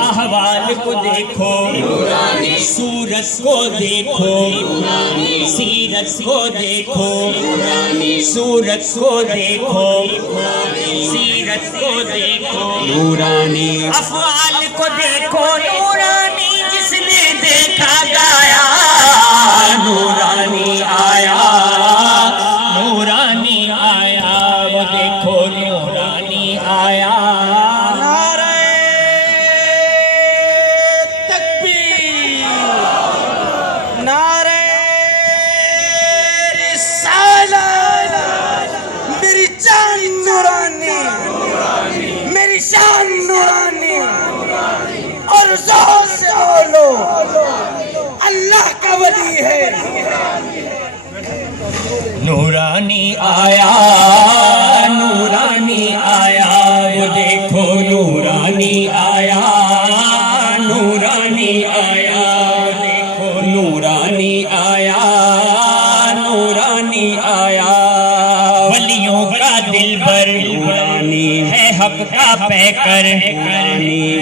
احوال کو دیکھو صورت کو دیکھو سیرت کو دیکھو صورت کو دیکھو سیرت کو دیکھو نورانی افعال کو دیکھو نورانی جس نے دیکھا گایا نورانی آیا نورانی آیا وہ دیکھو نورانی آیا اللہ کا ولی ہے نورانی آیا نورانی آیا وہ دیکھو نورانی آیا نورانی آیا دیکھو نورانی آیا نورانی آیا ولیوں کا دل بر نورانی ہے حق کا پیکر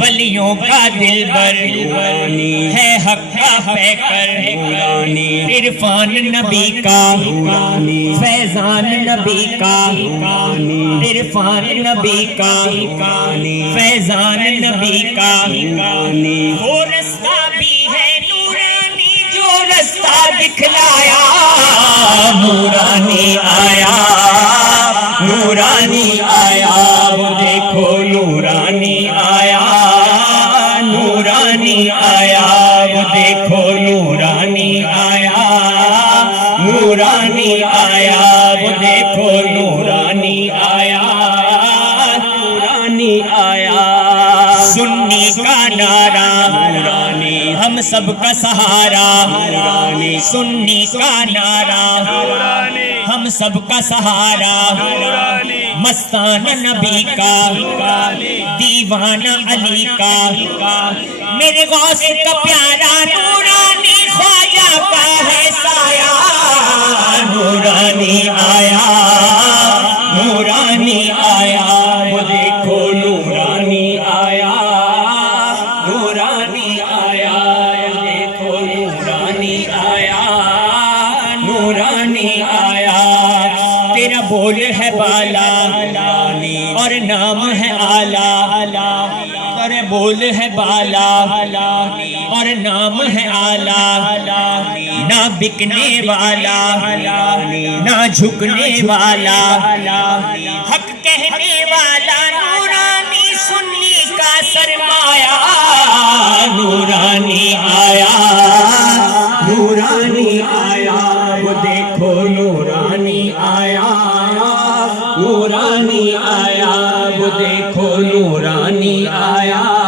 ولیوں کا دل بر ہے حق کا پیکر عرفان نبی کا فیضان نبی کا عرفان نبی کا فیضان نبی کا وہ رستہ بھی ہے نورانی جو رستہ دکھلایا نورانی آیا نورانی آیا وہ دیکھو نورانی آیا نورانی آیا وہ دیکھو نورانی آیا نورانی آیا وہ دیکھو نورانی آیا نورانی آیا سنی کا نعرہ نورانی ہم سب کا سہارا سنی کا نعرہ ہم سب کا سہارا مستان نبی کا دیوانہ علی کا میرے غوث کا پیارا نورانی خواجہ کا ہے سایہ نورانی آیا نورانی آیا وہ دیکھو نورانی آیا نورانی آیا دیکھو نورانی آیا نورانی آیا تیرا بول ہے بالا اور نام ہے آلہ، تیرا بول ہے بالا اور نام ہے آلہ، نہ بکنے والا نہ جھکنے والا، حق کہنے والا، نورانی سنی کا سرمایہ، نورانی آیا نورانی آیا، وہ دیکھو نورانی آیا نورانی آیا، وہ دیکھو نورانی آیا۔